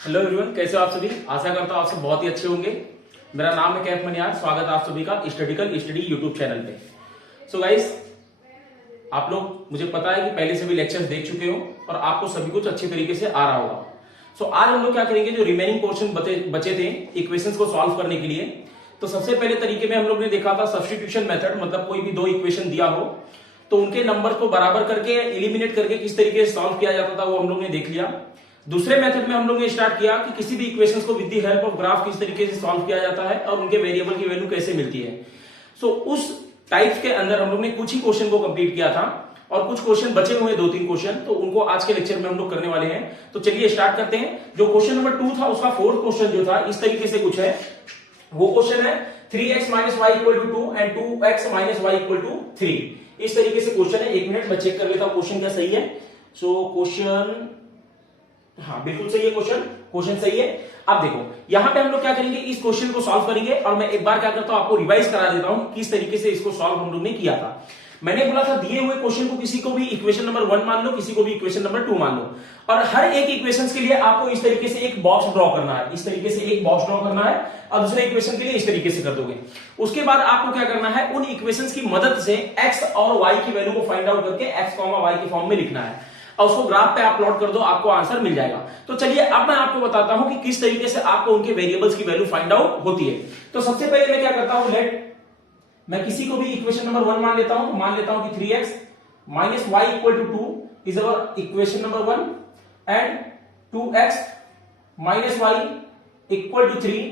Hello everyone, कैसे हो आप सभी। आशा करता हूँ आप सब बहुत ही अच्छे होंगे। मेरा नाम है कैफ मनियार। स्वागत है आप सभी का स्टडी यूट्यूब चैनल पे। सो गाइस, आप लोग, मुझे पता है कि पहले से भी लेक्चर्स देख चुके हो और आपको सभी कुछ अच्छे तरीके से आ रहा होगा। सो आज हम लोग क्या करेंगे, जो रिमेनिंग पोर्शन बचे थे इक्वेशंस को सॉल्व करने के लिए। तो सबसे पहले तरीके में हम लोग ने देखा था सब्स्टिट्यूशन मेथड, मतलब कोई भी दो इक्वेशन दिया हो तो उनके नंबर को बराबर करके एलिमिनेट करके किस तरीके से सॉल्व किया जाता था वो हम लोग ने देख लिया। दूसरे मेथड में हम लोग ने स्टार्ट किया कि किसी भी इक्वेशंस को with the help of graph किस तरीके से सॉल्व किया जाता है और उनके वेरिएबल की वैल्यू कैसे मिलती है। सो उस टाइप्स के अंदर हम लोग ने कुछ ही क्वेश्चन को कंप्लीट किया था और कुछ क्वेश्चन बचे हुए 2-3 क्वेश्चन, तो उनको आज के लेक्चर में हम लोग करने वाले हैं। तो चलिए स्टार्ट करते हैं। जो क्वेश्चन नंबर 2 था उसका फोर्थ क्वेश्चन जो था इस तरीके से कुछ है। वो क्वेश्चन है 3x - y = 2 and 2x - y = 3। इस तरीके से क्वेश्चन है। 1 मिनट मैं चेक कर लेता हूं क्वेश्चन क्या सही है। सो क्वेश्चन, हाँ बिल्कुल सही है, क्वेश्चन सही है। अब देखो यहां पे हम लोग क्या करेंगे, इस क्वेश्चन को सॉल्व करेंगे और मैं एक बार क्या करता हूं आपको रिवाइज करा देता हूं किस तरीके से इसको सॉल्व हम लोग ने किया था। मैंने बोला था दिए हुए क्वेश्चन को किसी को भी इक्वेशन नंबर 1 मान लो, किसी को भी इक्वेशन नंबर 2 मान लो और हर एक इक्वेशन के लिए आपको इस तरीके से एक बॉक्स ड्रॉ करना है। इस तरीके से एक बॉक्स ड्रॉ करना है और दूसरे इक्वेशन के लिए इस तरीके से कर दोगे। उसके बाद आपको क्या करना है, उन इक्वेशंस की मदद से x और y की वैल्यू को फाइंड आउट करके x, y के फॉर्म में लिखना है और उसको ग्राफ पे आप प्लॉट कर दो, आपको आंसर मिल जाएगा। तो चलिए अब मैं आपको बताता हूं कि किस तरीके से आपको उनके वेरिएबल्स की वैल्यू फाइंड आउट होती है। तो सबसे पहले मैं क्या करता हूं, मैं किसी को भी इक्वेशन नंबर 1 मान लेता हूं। तो मान लेता हूं कि 3x - y = 2 is our equation number 1 and 2x - y = 3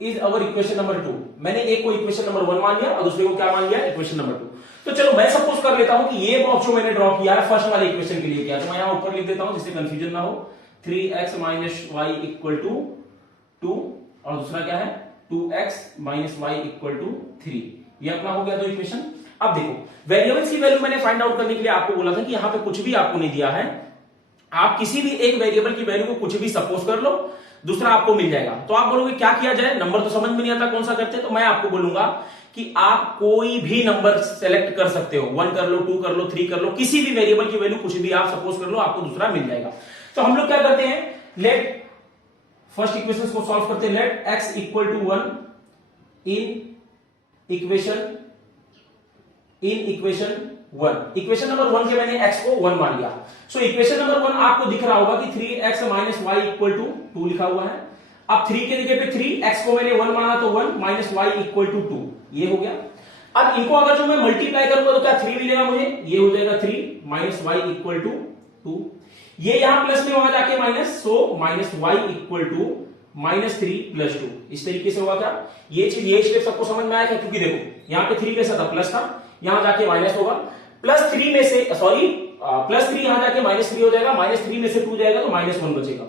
is our equation number 2। मैंने एक को इक्वेशन नंबर 1 मान लिया और दूसरे को क्या मान लिया, इक्वेशन नंबर 2। तो चलो मैं सपोज कर लेता हूं कि ये बॉक्स जो मैंने ड्रॉ किया है फर्स्ट वाले इक्वेशन के लिए किया, तो मैं यहां ऊपर लिख देता हूं जिससे कंफ्यूजन ना हो। 3x - y = 2 और दूसरा क्या है 2x - y = 3। ये अपना हो गया दो इक्वेशन। अब देखो वेरिएबल्स की वैल्यू मैंने फाइंड आउट करने के लिए आपको बोला था कि यहां पे कुछ भी आपको नहीं दिया है, आप किसी भी एक वेरिएबल की वैल्यू को कुछ भी सपोज कर लो, दूसरा आपको मिल जाएगा। तो आप बोलोगे क्या किया जाए, नंबर तो समझ में नहीं आता कौन सा करते हैं। तो मैं आपको बोलूंगा कि आप कोई भी नंबर सेलेक्ट कर सकते हो, 1 कर लो, 2 कर लो, 3 कर लो, किसी भी वेरिएबल की वैल्यू कुछ भी आप सपोज कर लो, आपको दूसरा मिल जाएगा। तो हम लोग क्या करते हैं, लेट फर्स्ट इक्वेशन को सॉल्व करते हैं। Let x = 1 in equation 1। Equation number 1 के मैंने x को 1 मान लिया। सो इक्वेशन नंबर 1 आपको दिख रहा होगा कि 3x - y = 2 लिखा हुआ है। अब 3 के जगह पे 3, x को मैंने 1 माना तो 1 - y = 2, ये हो गया। अब इनको अगर जो मैं मल्टीप्लाई करूंगा तो क्या 3 मिलेगा मुझे, ये हो जाएगा 3 - y = 2। ये यहां प्लस में वहां जाके माइनस, सो -y = -3 + 2। इस तरीके से होगा क्या, ये चीज, ये स्टेप सबको समझ में आया क्या? क्योंकि देखो यहां पे 3 कैसा था, प्लस था, यहां जाके माइनस होगा, +3 में से +3 यहां जाके -3 हो जाएगा, -3 में से 2 जाएगा तो -1 बचेगा।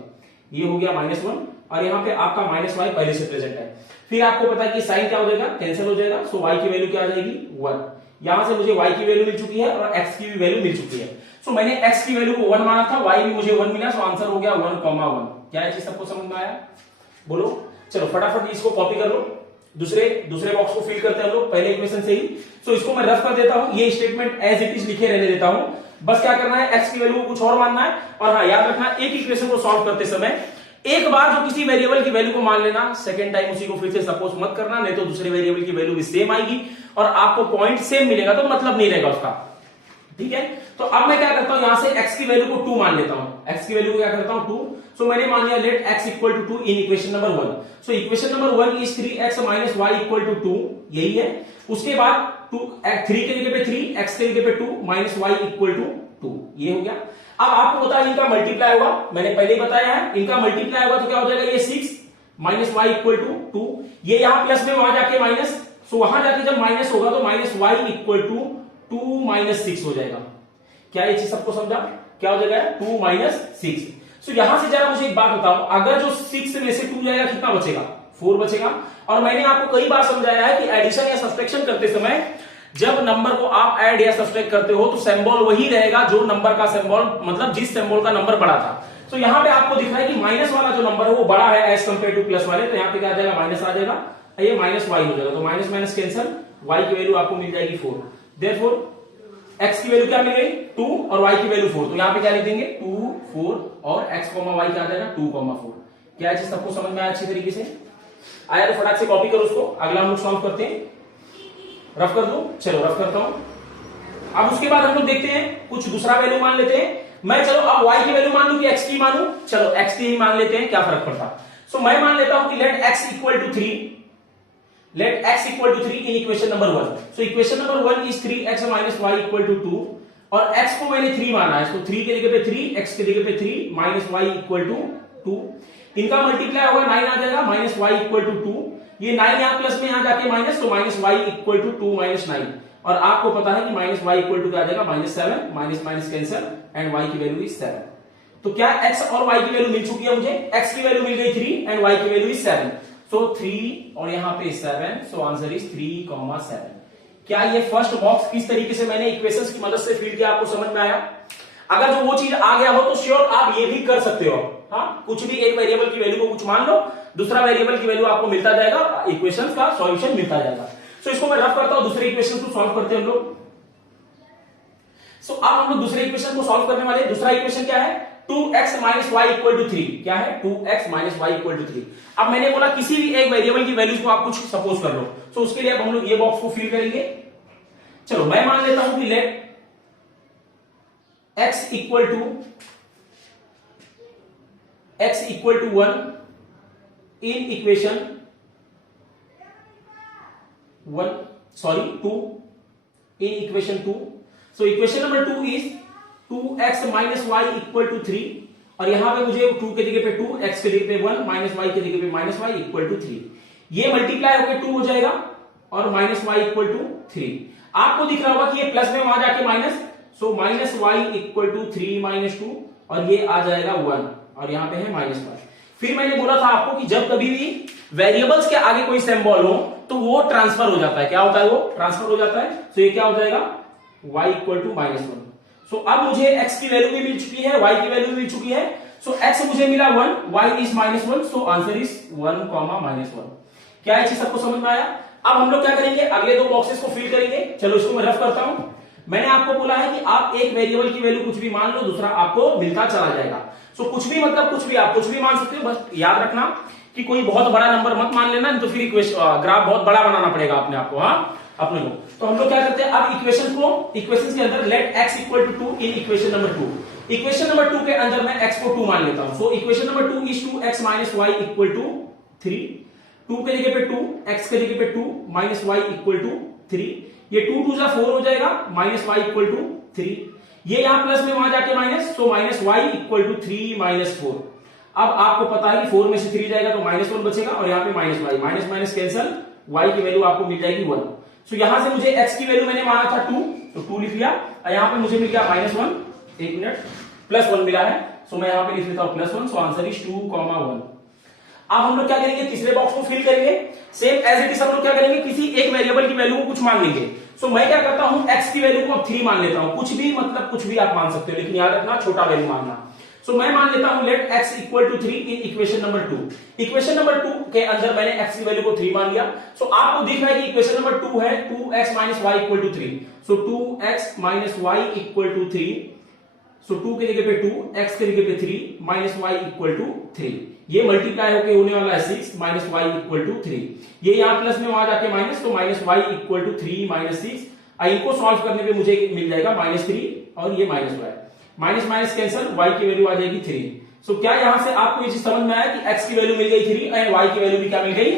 ये हो गया -1 और यहां पे आपका -y पहले से प्रेजेंट है। फिर आपको पता है कि साइन क्या हो जाएगा, कैंसिल हो जाएगा। सो y की वैल्यू क्या आ जाएगी, 1। यहां से मुझे y की वैल्यू मिल चुकी है और x की भी वैल्यू मिल चुकी है। सो मैंने x की वैल्यू को 1 माना था, y भी मुझे 1 मिला, सो आंसर हो गया 1,1। क्या है चीज सबको समझ में आया, बोलो। चलो फटाफट इसको कॉपी कर लो, दूसरे बॉक्स को फिल करते हैं हम लोग पहले इक्वेशन से ही। सो इसको मैं रफ कर देता हूं, ये स्टेटमेंट एज इट इज लिखे रहने देता हूं। बस क्या करना है, x की वैल्यू को कुछ और मानना है। और हाँ याद रखना, एक इक्वेशन को सॉल्व करते समय एक बार जो किसी वेरिएबल की वैल्यू को मान लेना, सेकंड टाइम उसी को फिर से सपोज मत करना, नहीं तो दूसरे वेरिएबल की वैल्यू भी सेम आएगी और आपको पॉइंट सेम मिलेगा तो मतलब नहीं रहेगा उसका, ठीक है। तो अब मैं क्या करता हूं, यहां से x की वैल्यू को 2 मान लेता हूं। x की वैल्यू को क्या करता हूं, 2। सो मैंने मान लिया let x = 2 in equation number 1। So equation number 1 is 3x - y = 2, यही है। उसके बाद 3 के जगह पे 3, x के जगह पे 2, - y = 2, ये हो गया। अब आपको पता है इनका मल्टीप्लाई होगा, मैंने पहले ही बताया है, इनका मल्टीप्लाई होगा तो क्या हो जाएगा, ये 6 - y = 2, ये यहां प्लस में वहां जाके माइनस, सो वहां जाके जब माइनस होगा तो -y = 2 - 6 हो जाएगा। क्या ये चीज सबको समझा, क्या हो जाएगा 2 - 6। सो यहां से जरा मुझे एक बात बताओ, अगर जो 6 में से 2 जाएगा कितना बचेगा, 4 बचेगा। और मैंने आपको कई बार समझाया है कि एडिशन या सब्सट्रैक्शन करते समय जब नंबर को आप ऐड या सब्सट्रैक्ट करते हो तो सिंबल वही रहेगा जो नंबर का सिंबल, मतलब जिस सिंबल का नंबर बड़ा था। तो यहां पे आपको दिख रहा है कि माइनस वाला जो नंबर है वो बड़ा है एज कंपेयर टू प्लस वाले, तो यहां पे क्या आ जाएगा, माइनस आ जाएगा, ये -y हो जाएगा। तो माइनस माइनस कैंसिल, y की वैल्यू आपको मिल जाएगी 4। देयरफॉर x की वैल्यू क्या मिल गई 2 और y की वैल्यू 4, तो यहां पे क्या लिख देंगे 2 4 और x y क्या आ जाएगा 2 4। क्या चीज सबको समझ में आया अच्छी तरीके से? आया तो फटाक से कॉपी करो उसको, अगला हम लोग सॉल्व करते हैं। रफ कर दो, चलो रफ करता हूं। अब उसके बाद हम लोग देखते हैं कुछ दूसरा वैल्यू मान लेते हैं। मैं चलो अब y की वैल्यू मान लू कि x की मानू, चलो x की ही मान लेते हैं, क्या फर्क पड़ता। सो मैं मान लेता हूं कि let x equal to 3, let x equal to 3 in equation number 1। So equation number 1 is 3x minus y equal to 2 और x को मैंने 3 माना है, तो 3 के जगह पे 3, x के जगह पे 3 माइनस y इक्वल टू 2। इनका मल्टीप्लाई होगा 9 आ जाएगा, माइनस y इक्वल टू 2। ये 9 यहां प्लस में यहां जाके माइनस, तो minus y equal to 2 minus 9। और आपको पता है कि माइनस y इक्वल टू क्या आ जाएगा, minus 7, minus minus cancel and y की वैल्यू इज 7। तो क्या x और y की वैल्यू मिल चुकी है मुझे? x की वैल्यू मिल गई 3 एंड y की वैल्यू इज 7। सो 3 और यहां पे 7, सो आंसर इज 3,7। क्या ये फर्स्ट बॉक्स किस तरीके से मैंने इक्वेशंस की मदद से फिल किया आपको समझ में आया? अगर जो वो चीज आ गया हो तो श्योर आप ये भी कर सकते हो। हाँ, कुछ भी एक वेरिएबल की वैल्यू को कुछ मान लो, दूसरा वेरिएबल की वैल्यू आपको मिलता जाएगा, इक्वेशंस का सॉल्यूशन मिलता जाएगा। सो इसको मैं रफ करता हूं, दूसरे इक्वेशन को सॉल्व करते हैं हम लोग। सो अब हम लोग दूसरे इक्वेशन को सॉल्व करने वाले। दूसरा इक्वेशन क्या है? 2x minus y equal to 3। क्या है? 2x minus y equal to 3। अब मैंने बोला किसी भी एक वेरिएबल की वैल्यूज को आप कुछ सपोज कर लो। सो उसके लिए अब हम लोग ये बॉक्स को फिल करेंगे। चलो मैं मान लेता हूं कि let x equal to 1 in equation 2 in equation 2. So equation number 2 is 2x minus y equal to 3 और यहां पे मुझे 2 के जगह पे 2, x के जगह पे 1, माइनस y के जगह पे माइनस y इक्वल टू 3। ये मल्टीप्लाई होकर 2 हो जाएगा और माइनस y इक्वल टू 3। आपको दिख रहा होगा कि ये प्लस में वहां जाके minus, so minus y equal to 3 minus 2 और ये आ जाएगा 1 और यहां पे है माइनस 1। फिर मैंने बोला था आपको कि जब कभी भी वेरिएबल्स के आगे कोई सिंबल हो तो वो ट्रांसफर हो जाता है। क्या होता है? वो ट्रांसफर हो जाता है। सो ये क्या हो जाएगा? y equal to minus 1। So अब मुझे x की वैल्यू भी मिल चुकी है, y की वैल्यू भी मिल चुकी है। सो x मुझे मिला 1, y is minus 1, so answer is 1, minus 1। क्या ये चीज सबको समझ में आया? अब हम लोग क्या करेंगे? अगले दो बॉक्सेस को फिल करेंगे। चलो इसको मैं रफ करता हूं। मैंने आपको बोला है कि आप एक वेरिएबल की वैल्यू कुछ भी मान लो, दूसरा आपको मिलता चला जाएगा। सो कुछ भी मतलब कुछ भी, आप कुछ भी मान सकते हो। बस याद रखना कि कोई बहुत बड़ा नंबर मत मान लेना, तो फिर ग्राफ बहुत बड़ा बनाना पड़ेगा अपने आपको। हाँ, अपने को। तो हम लोग क्या करते हैं अब इक्वेशन के अंदर let x equal to 2 in equation number 2। Equation number 2 के अंदर मैं x को 2 मान लेता हूं। So equation number 2 is 2x minus y equal to 3। 2 के जगह पे 2, x के जगह पे 2, माइनस वाई इक्वल टू 3। ये 2 2 4 हो जाएगा, माइनस वाई इक्वल टू 3। ये यहां प्लस में वहां जाके minus, so minus y equal to 3 minus 4। अब आपको पता है कि 4 में से 3 जाएगा तो माइनस 1 बचेगा और यहां पे minus y, minus minus cancel, y की वैल्यू आपको मिल जाएगी 1। सो यहां से मुझे x की वैल्यू मैंने माना था 2, तो 2 लिख लिया और यहां पे मुझे मिल गया माइनस 1, एक मिनट, प्लस 1 मिला है। सो मैं यहां पे लिख लेता हूं प्लस 1, सो आंसर इज 2,1। अब हम लोग क्या करेंगे? तीसरे बॉक्स को फिल करेंगे। सेम एज इट इज हम लोग क्या करेंगे? किसी एक वेरिएबल की वैल्यू को कुछ मान लेंगे। सो मैं क्या करता हूं? x की वैल्यू को अब 3 मान लेता हूं। कुछ भी मतलब कुछ भी आप मान सकते हो, लेकिन याद रखना छोटा वैल्यू मानना। सो मैं मान लेता हूं let x equal to 3 in equation number 2। Equation number 2 के अंदर मैंने x की वैल्यू को 3 मान लिया। सो आपको दिख रहा है कि इक्वेशन नंबर 2 है 2x minus y equal to 3। So 2x minus y equal to 3। So 2 के जगह पे 2, x के जगह पे 3, माइनस वाई इक्वल टू 3। ये मल्टीप्लाई होकर होने वाला है 6 माइनस वाई इक्वल टू 3। ये यहां प्लस में वहां जाके माइनस, तो minus y equal to 3 minus 6। इनको सॉल्व करने पे मुझे मिल जाएगा माइनस 3 और ये minus y, minus minus cancel, y की वैल्यू आ जाएगी 3। सो क्या यहां से आपको ये चीज समझ में आया कि x की वैल्यू मिल गई 3 एंड y की वैल्यू भी क्या मिल गई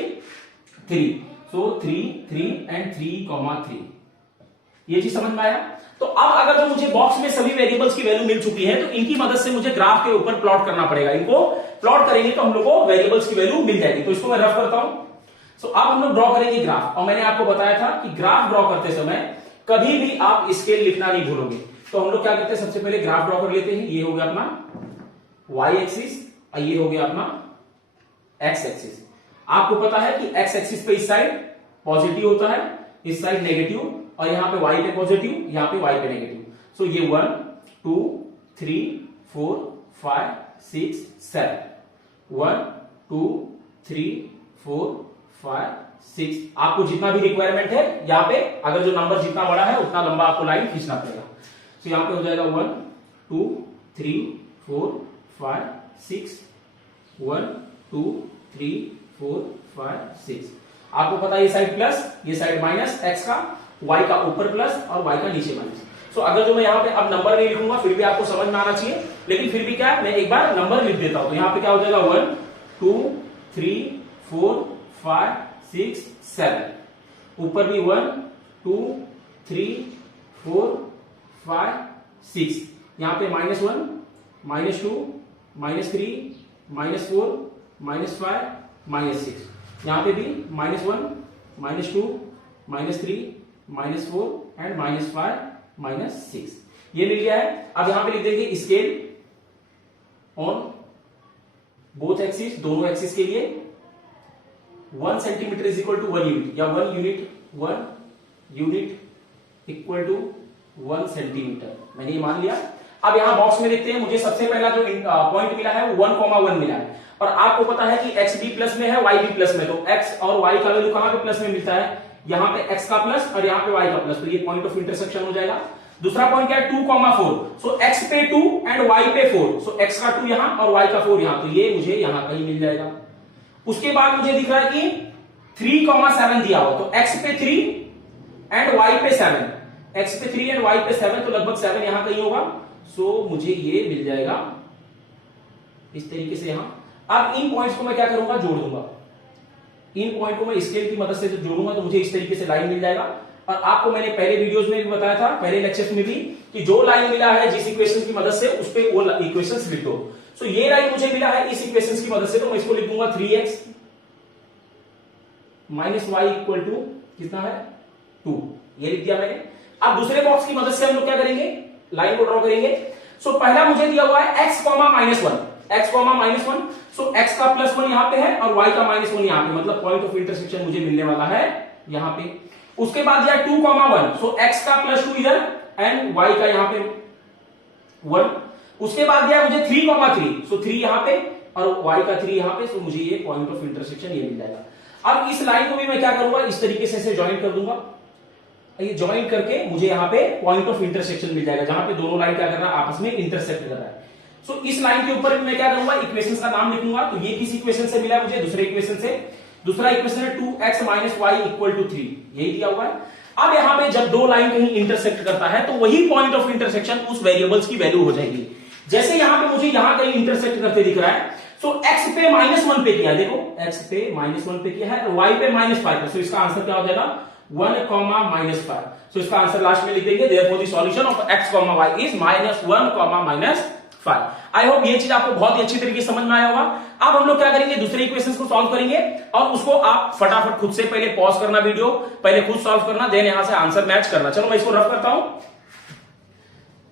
3। सो 3 3 एंड 3,3। ये चीज समझ में आया? तो अब अगर जो मुझे बॉक्स में सभी वेरिएबल्स की वैल्यू मिल चुकी है तो इनकी मदद से मुझे ग्राफ के ऊपर प्लॉट करना पड़ेगा। इनको प्लॉट करेंगे तो हम लोग को वेरिएबल्स की वैल्यू मिल जाएगी। तो इसको मैं रफ करता हूं। सो अब हम लोग ड्रॉ करेंगे ग्राफ, और मैंने आपको बताया था कि ग्राफ ड्रॉ करते समय कभी भी आप स्केल लिखना नहीं भूलोगे। तो हम लोग क्या करते हैं? सबसे पहले ग्राफ ड्रॉ कर लेते हैं। ये हो गया अपना y एक्सिस और ये हो गया अपना x एक्सिस। आपको पता है कि x एक्सिस पे इस साइड पॉजिटिव होता है, इस साइड नेगेटिव, और यहां पे y पे पॉजिटिव, यहां पे y पे नेगेटिव। सो ये 1 2 3 4 5 6 7, 1 2 3 4 5 6। आपको जितना भी रिक्वायरमेंट है यहां पे, अगर जो नंबर जितना बड़ा है उतना लंबा आपको लाइन खींचना पड़ेगा। तो यहां पे हो जाएगा 1 2 3 4 5 6, 1 2 3 4 5 6। आपको पता है ये साइड प्लस ये साइड माइनस, एक्स का वाई का ऊपर प्लस और वाई का नीचे माइनस। सो अगर जो मैं यहाँ पे अब नंबर नहीं लिखूंगा फिर भी आपको समझ में आना चाहिए, लेकिन फिर भी क्या है मैं एक बार नंबर लिख देता हूं। तो यहाँ पे क्या हो जाएगा 1 2 3 4 5 6 7, ऊपर भी 1 2 3 4 5 6, यहाँ पे -1 -2 -3 -4 -5 -6, यहाँ पे भी -1 -2 -3 -4 एंड -5 -6, ये मिल गया है। अब यहां पे लिख देंगे स्केल ऑन बोथ एक्सिस, दोनों एक्सिस के लिए 1 centimetre is equal to 1 unit, या 1 यूनिट इक्वल टू 1 सेंटीमीटर, मैंने ये मान लिया। अब यहां बॉक्स में देखते हैं, मुझे सबसे पहला जो पॉइंट मिला है वो 1,1 मिला है, और आपको पता है कि x भी प्लस में है y भी प्लस में, तो x और y का वैल्यू कहां पे प्लस में मिलता है, यहां पे x का प्लस और यहां पे y का प्लस, तो ये पॉइंट ऑफ इंटरसेक्शन हो जाएगा। दूसरा पॉइंट क्या है 2,4, सो x पे 2 एंड y पे 4, सो x का 2 यहां और y का 4 यहां, तो ये मुझे यहां कहीं मिल जाएगा। उसके बाद मुझे दिख रहा है कि 3,7 दिया हुआ, तो x पे 3 एंड y पे 7, x पे 3 एंड y पे 7, तो लगभग 7 यहां कहीं होगा, सो मुझे ये मिल जाएगा इस तरीके से यहां। अब इन पॉइंट्स को मैं क्या करूंगा, जोड़ दूंगा, इन पॉइंट को मैं स्केल की मदद से जो जोड़ूंगा तो मुझे इस तरीके से लाइन मिल जाएगा। और आपको मैंने पहले वीडियोस में भी बताया था, पहले लेक्चर्स में भी, कि जो लाइन मिला है जिस इक्वेशन की मदद से उस पे वो इक्वेशंस लिख दो। सो ये लाइन मुझे मिला है इस इक्वेशंस की मदद से, तो मैं इसको लिख दूंगा 3x minus y equal to कितना है 2, ये लिख दिया मैंने। अब दूसरे बॉक्स की मदद से हम लोग क्या करेंगे, लाइन को ड्रॉ करेंगे। सो पहला मुझे दिया हुआ है x, -1, सो x का +1 यहां पे है और y का -1 यहां पे, मतलब पॉइंट ऑफ इंटरसेक्शन मुझे मिलने वाला है यहां पे। उसके बाद दिया 2,1, सो x का +2 इधर एंड y का यहां पे 1। उसके बाद दिया मुझे 3,3, सो 3 यहां पे और y का 3 यहां पे, सो मुझे ये पॉइंट ऑफ इंटरसेक्शन ये मिल जाएगा। अब इस लाइन को भी मैं क्या करूंगा, इस तरीके से ज्वाइन कर दूंगा, ये ज्वाइन करके मुझे यहां पे पॉइंट ऑफ इंटरसेक्शन मिल जाएगा, जहां पे दोनों लाइन क्या कर रहा है, आपस में इंटरसेक्ट कर रहा है। सो इस लाइन के ऊपर मैं क्या करूंगा, इक्वेशंस का नाम लिखूंगा। तो ये किस इक्वेशन से मिला मुझे, दूसरे इक्वेशन से। दूसरा इक्वेशन है 2x minus y equal to 3, यही दिया हुआ है। अब यहां पे जब दो लाइन कहीं इंटरसेक्ट करता है तो वही पॉइंट ऑफ इंटरसेक्शन उस वेरिएबल्स की वैल्यू हो जाएगी। जैसे यहां पे मुझे यहां कहीं इंटरसेक्ट करते दिख रहा है, सो x पे -1 पे किया है, देखो x पे -1 पे किया है, y पे -5 पे, सो इसका आंसर क्या हो जाएगा 1,-5। सो इसका आंसर लास्ट में लिख देंगे, therefore the solution of x, y is -1, -5। I hope ये चीज आपको बहुत ही अच्छी तरीके से समझ में आया होगा। अब हम लोग क्या करेंगे, दूसरे इक्वेशंस को सॉल्व करेंगे और उसको आप फटाफट खुद से पहले पॉज करना वीडियो, पहले खुद सॉल्व करना, देन यहां से आंसर मैच करना। चलो मैं इसको रफ करता हूं।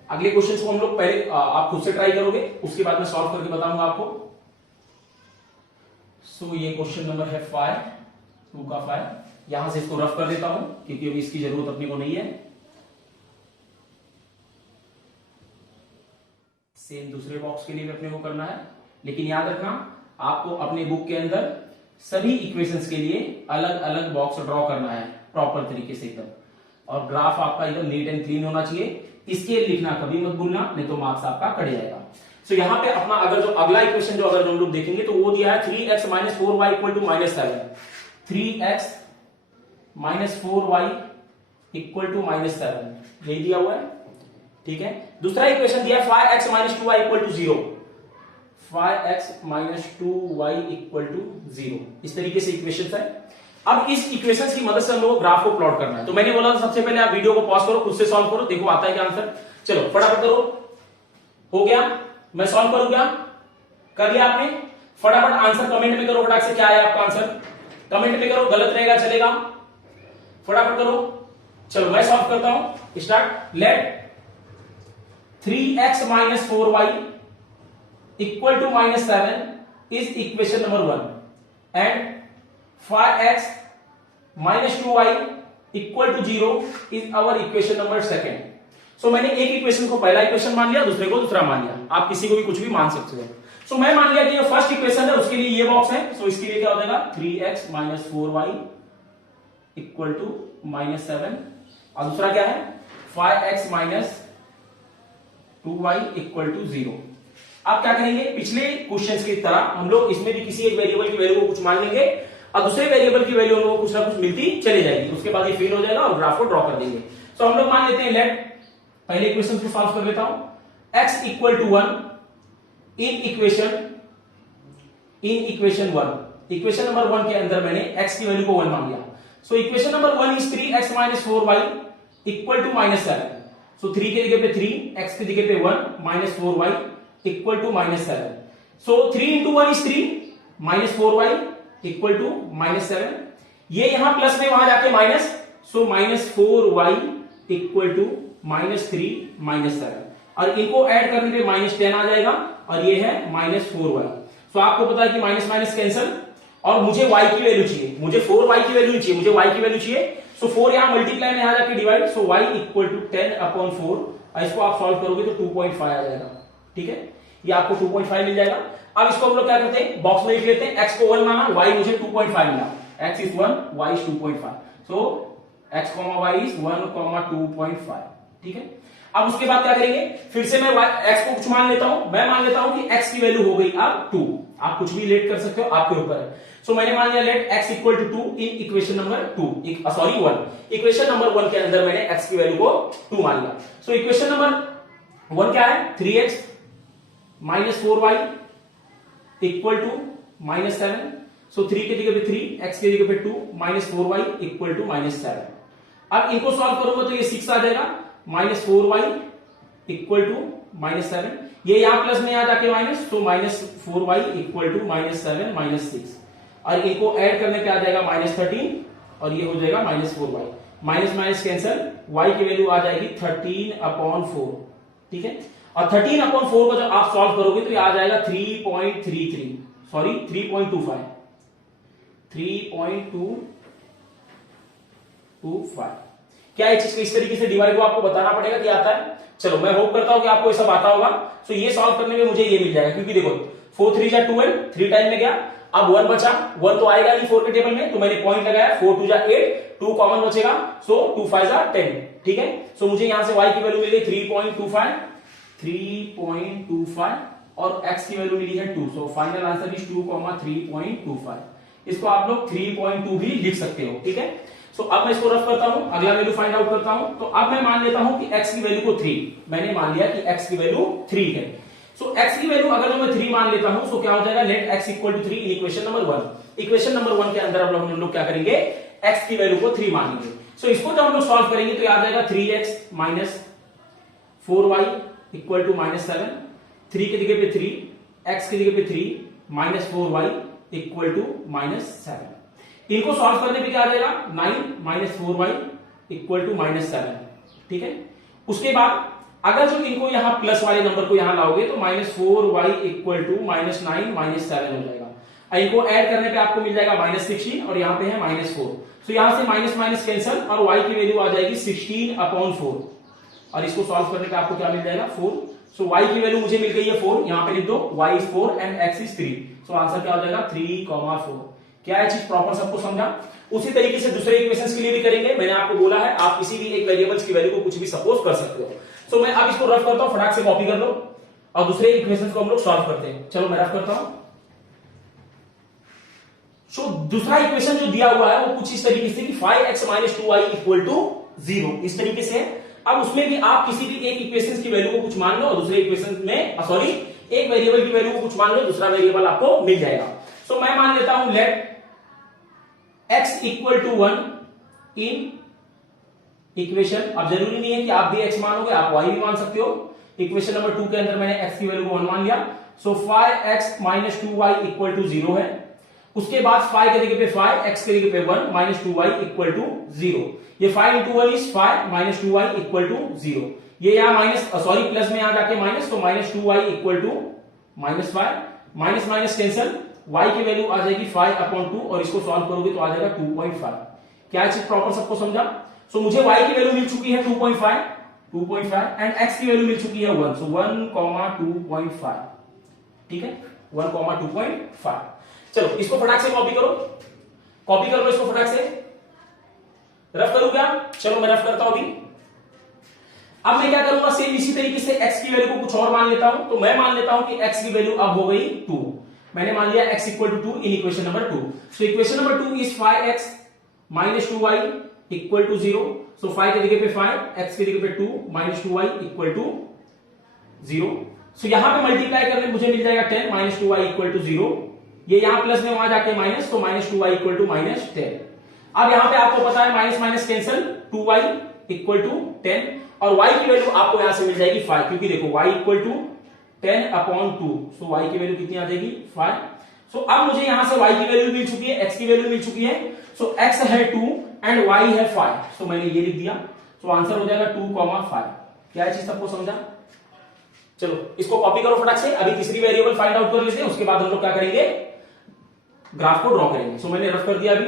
अगले क्वेश्चन को हम लोग पहले आप खुद से ट्राई करोगे, उसके बाद मैं सॉल्व करके बताऊंगा आपको। सो ये क्वेश्चन नंबर है 2 का 5, यहां से इसको रफ कर देता हूं क्योंकि अभी इसकी जरूरत अपने को नहीं है। सेम दूसरे बॉक्स के लिए भी अपने को करना है, लेकिन याद रखना आपको अपने बुक के अंदर सभी इक्वेशंस के लिए अलग अलग बॉक्स ड्रॉ करना है प्रॉपर तरीके से एकदम, और ग्राफ आपका एकदम नीट एंड क्लीन होना चाहिए। स्केल लिखना कभी मत भूलना, नहीं तो मार्क्स आपका कट जाएगा। सो यहां पे अपना अगर जो अगला इक्वेशन जो अगर हम लोग देखेंगे तो वो दिया है 3x minus 4y equal to -7, 3x minus 4y equal to -7, यही दिया हुआ है, ठीक है। दूसरा इक्वेशन दिया 5x minus 2y equal to 0, 5x minus 2y equal to 0, इस तरीके से इक्वेशन है। अब इस इक्वेशंस की मदद से हम लोग ग्राफ को प्लॉट करना है। तो मैंने बोला सबसे पहले आप वीडियो को पॉज करो, खुद से सॉल्व करो, देखो आता है क्या आंसर। चलो फटाफट करो, हो गया, मैं सॉल्व करूं क्या, कर लिया आपने, फटाफट आंसर कमेंट में करो, फटाक से क्या है आपका आंसर कमेंट में करो, गलत रहेगा चलेगा, फटाफट करो। चलो मैं सॉल्व करता हूं, start. Let 3x minus 4y equal to -7 is equation number 1 and 5x minus 2y equal to 0 is our equation number 2। So मैंने एक इक्वेशन को पहला इक्वेशन मान लिया, दूसरे को दूसरा मान लिया, आप किसी को भी कुछ भी मान सकते हो। सो मैं मान लिया कि ये फर्स्ट इक्वेशन है, उसके लिए ये बॉक्स है, सो इसके लिए क्या हो जाएगा 3x minus 4y equal to -7, और दूसरा क्या है 5x minus 2y equal to 0। अब क्या करेंगे, पिछले क्वेश्चंस की तरह हम लोग इसमें भी किसी एक वेरिएबल की वैल्यू को कुछ मान लेंगे और दूसरे वेरिएबल की वैल्यू हम लोग को कुछ ना कुछ मिलती चली जाएगी, उसके बाद ये फेल हो जाएगा और ग्राफ को ड्रॉ कर देंगे। तो हम लोग मान लेते हैं लेट, पहले इक्वेशन को सॉल्व कर लेता हूं, x equal to 1 in equation 1, equation number 1 के अंदर मैंने x की वैल्यू को 1 मान लिया। So equation number 1 is 3x minus 4y equal to -7। So 3 के जगह पे 3, x की जगह पे 1 minus 4y equal to -7। So 3 into 1 is 3 minus 4y equal to -7। ये यहां प्लस में वहां जाके minus, so -4y equal to -3 -7, और इनको ऐड करने पे -10 आ जाएगा और ये है -4y। सो आपको पता है कि माइनस माइनस कैंसल, और मुझे y की वैल्यू चाहिए, मुझे 4y की वैल्यू चाहिए, मुझे y की वैल्यू चाहिए। सो 4 यहां मल्टीप्लाई में यहां जाके divide, so y equal to 10/4, और इसको आप सॉल्व करोगे तो 2.5 आ जाएगा। ठीक है, ये आपको 2.5 मिल जाएगा। अब इसको हम लोग क्या करते हैं, बॉक्स में लिख लेते हैं, x को 1 माना, y मुझे 2.5 मिला, x is 1, y is 2.5, so x, y is 1, 2.5। ठीक है, अब उसके बाद क्या करेंगे, फिर से मैं x को कुछ मान लेता हूं, मैं मान लेता हूं कि x की वैल्यू हो गई अब 2, आप कुछ भी लेट कर सकते हो, आपके ऊपर है। सो मैंने मान लिया let x equal to 2 in equation number 1, equation number 1 के अंदर मैंने x की वैल्यू को 2 मान लिया। सो इक्वेशन नंबर 1 क्या है, 3x minus 4y equal to -7। So 3 की जगह पे 3, x की जगह पे 2, -4y इक्वल टू -7। अब इनको सॉल्व करूंगा तो ये 6 आ जाएगा, -4y इक्वल टू -7, ये यहां प्लस में आ जाके माइनस, तो -4y इक्वल टू -7 -6, और इनको ऐड करने पे आ जाएगा -13 और ये हो जाएगा -4y, minus minus cancel, y की वैल्यू आ जाएगी 13/4। ठीक है, और 13/4 को जब आप सॉल्व करोगे तो ये आ जाएगा 3.33, सॉरी 3.25, 3.225। क्या ये चीज इस तरीके से डिवाइड को आपको बताना पड़ेगा कि आता है? चलो मैं होप करता हूं कि आपको ये सब आता होगा। सो ये सॉल्व करने में मुझे ये मिल जाएगा, क्योंकि देखो 4 3 जा 12, 3 टाइम में गया, अब 1 बचा, 1 तो आएगा नहीं 4 के टेबल में, तो मैंने पॉइंट लगाया, 4 2 जा 8, 2 कॉमन बचेगा, सो 2 5 जा 10। ठीक है, सो मुझे यहां से y की वैल्यू मिल गई 3.25 और x की वैल्यू मिली है 2, सो फाइनल आंसर इज 2,3.25। इसको आप लोग 3.2 भी लिख सकते हो। ठीक है, सो अब मैं इसको रफ करता हूं, अगला वैल्यू फाइंड आउट करता हूं। तो अब मैं मान लेता हूं कि x की वैल्यू को 3, मैंने मान लिया कि x की वैल्यू 3 है। सो x की वैल्यू अगर मैं 3 मान लेता हूं, सो क्या हो जाएगा, let x equal to 3 in equation number 1। Equation number 1 के अंदर हम लोग क्या करेंगे, x की वैल्यू को 3 मानेंगे। सो इसको जब हम लोग सॉल्व करेंगे तो आ जाएगा 3x minus 4y equal to -7, 3 की जगह पे 3, x की जगह पे 3 माइनस 4y इक्वल टू -7। इनको सॉल्व करने पे क्या आ जाएगा, 9 माइनस 4y इक्वल टू -7। ठीक है, उसके बाद अगर जो इनको यहां प्लस वाले नंबर को यहां लाओगे तो -4y इक्वल टू -9 -7 हो जाएगा। इनको ऐड करने पे आपको मिल जाएगा -16 और यहां पे है -4। तो यहां से माइनस माइनस कैंसल और y की वैल्यू आ जाएगी 16/4, और इसको सॉल्व करने पे आपको क्या मिल जाएगा, 4। सो y की वैल्यू मुझे मिल गई है 4, यहां पे लिख दो, y is 4 and x is 3। So answer क्या हो जाएगा, 3,4। क्या है चीज प्रॉपर सबको समझा? उसी तरीके से दूसरे इक्वेशंस के लिए भी करेंगे। मैंने आपको बोला है आप किसी भी एक वेरिएबल्स की वैल्यू को कुछ भी सपोज कर सकते हो। सो मैं अब इसको रफ करता हूं, फटाक से कॉपी कर लो और दूसरे इक्वेशंस को हम लोग सॉल्व करते हैं। चलो मैं रफ करता हूं। सो दूसरा इक्वेशन जो दिया हुआ है वो कुछ इस तरीके से कि 5x minus 2y equal to 0, इस तरीके से है। अब उसमें भी आप किसी भी एक इक्वेशन की वैल्यू को कुछ मान लो और दूसरे इक्वेशन में सॉरी एक वेरिएबल की वैल्यू को कुछ मान लो, दूसरा वेरिएबल आपको मिल जाएगा। सो मैं मान लेता हूं let x equal to 1 in equation, अब जरूरी नहीं है कि आप भी x मानोगे, आप y भी मान सकते हो। इक्वेशन नंबर 2 के अंदर मैंने x की वैल्यू को 1 मान लिया। सो 5x minus 2y equal to 0 है। उसके बाद 5 के जगह पे 5, x के जगह पे 1 माइनस 2y इक्वल टू 0। ये 5 into 1 is 5 minus 2y equal to 0। ये यहां माइनस सॉरी प्लस में यहां जाके माइनस, तो minus 2y equal to -5, minus minus cancel, y की वैल्यू आ जाएगी 5/2 और इसको सॉल्व करोगे तो आ जाएगा 2.5। क्या चीज प्रॉपर सबको समझा? सो मुझे y की वैल्यू मिल चुकी है 2.5 एंड x की वैल्यू मिल चुकी है 1, सो 1,2.5। ठीक है, 1,2.5। चलो इसको फटाक से कॉपी करो, कॉपी कर लो इसको फटाक से। रफ करूं क्या? चलो मैं रफ करता हूं अभी। अब मैं क्या करूंगा, सेम इसी तरीके से x की वैल्यू को कुछ और मान लेता हूं। तो मैं मान लेता हूं कि x की वैल्यू अब हो गई 2। मैंने मान लिया x equal to 2 in equation number 2। So equation number 2 is 5x minus 2y equal to 0। So 5 की जगह पे 5, x की जगह पे 2 माइनस 2y इक्वल टू 0। सो यहां पे मल्टीप्लाई करने मुझे मिल जाएगा 10 माइनस 2y इक्वल टू 0। ये यहां प्लस में वहां जाके माइनस, तो minus 2y equal to minus 10। अब यहां पे आपको पता है minus minus cancel, 2y equal to 10 और y की वैल्यू आपको यहां से मिल जाएगी 5, क्योंकि देखो y equal to 10 upon 2। So y की वैल्यू कितनी आ जाएगी 5। सो अब मुझे यहां से y की वैल्यू मिल चुकी है, x की वैल्यू मिल चुकी है। सो x है 2 एंड y है 5। सो मैंने ये लिख दिया। सो आंसर हो जाएगा 2,5। क्या चीज सबको समझा? चलो इसको कॉपी करो फटाक से। अभी तीसरी वेरिएबल फाइंड आउट कर लेते हैं, उसके बाद हम लोग क्या करेंगे, ग्राफ को ड्रॉ करेंगे। सो मैंने रफ कर दिया अभी।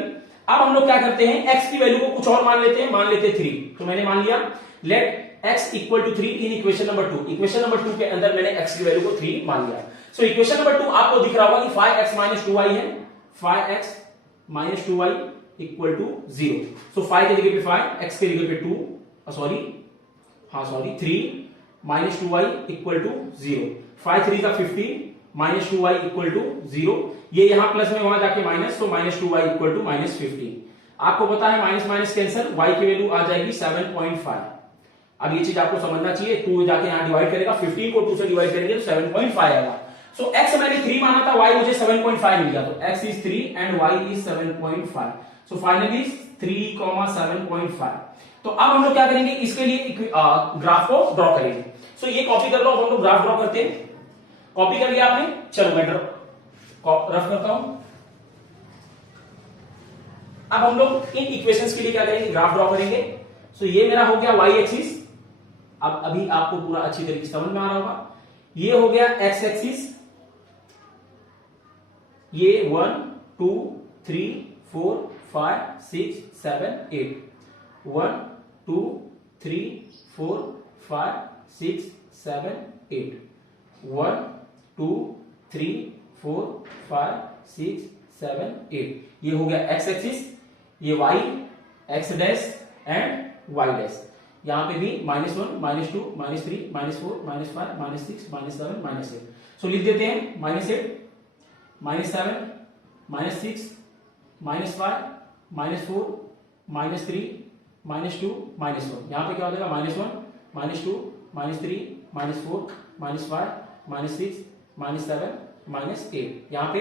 अब हम लोग क्या करते हैं, x की वैल्यू को कुछ और मान लेते हैं, मान लेते हैं 3। तो मैंने मान लिया let x equal to 3 in equation number 2। Equation number 2 के अंदर मैंने x की वैल्यू को 3 मान लिया। सो इक्वेशन नंबर 2 आपको दिख रहा होगा कि 5x माइनस 2y है। 5x minus 2y equal to 0। So 5 की जगह पे 5, x की जगह पे 3 माइनस 2y इक्वल टू 0। 5 3 का 50 माइनस 2y इक्वल टू 0। ये यहां प्लस में वहां जाके माइनस, तो minus 2y equal to minus 50। आपको पता है माइनस माइनस कैंसिल, y की वैल्यू आ जाएगी 7.5। अब ये चीज आपको समझना चाहिए, 2 जाके यहां डिवाइड करेगा, 15 को 2 से डिवाइड करेंगे तो 7.5 आएगा। सो x मैंने 3 माना था, y मुझे 7.5 मिल गया। तो x is 3 and y is 7.5। So finally 3,7.5। तो अब हम लोग क्या करेंगे, इसके लिए ग्राफ को ड्रॉ करेंगे। सो ये कॉपी कर लो। अब हम लोग ग्राफ ड्रॉ करते हैं। कॉपी कर लिया आपने, चलो मैं रफ करता हूं। अब हम लोग इन इक्वेशंस के लिए क्या करेंगे, ग्राफ ड्रॉ करेंगे। सो ये मेरा हो गया y एक्सिस। अब अभी आपको पूरा अच्छी तरीके से समझ में आ रहा होगा। ये हो गया x एक्सिस। ये 1 2 3 4 5 6 7 8। 1 2 3 4 5 6 7 8। 1 2 3 4 5 6 7 8। ये हो गया x एक्सिस, ये y, x dash and y dash. यहां पे भी -1 -2 -3 -4 -5 -6 -7 -8। सो लिख देते हैं -8 -7 -6 -5 -4 -3 -2 -1। यहां पे क्या हो जाएगा -1 -2 -3 -4 -5 -6 -7 -8। यहां पे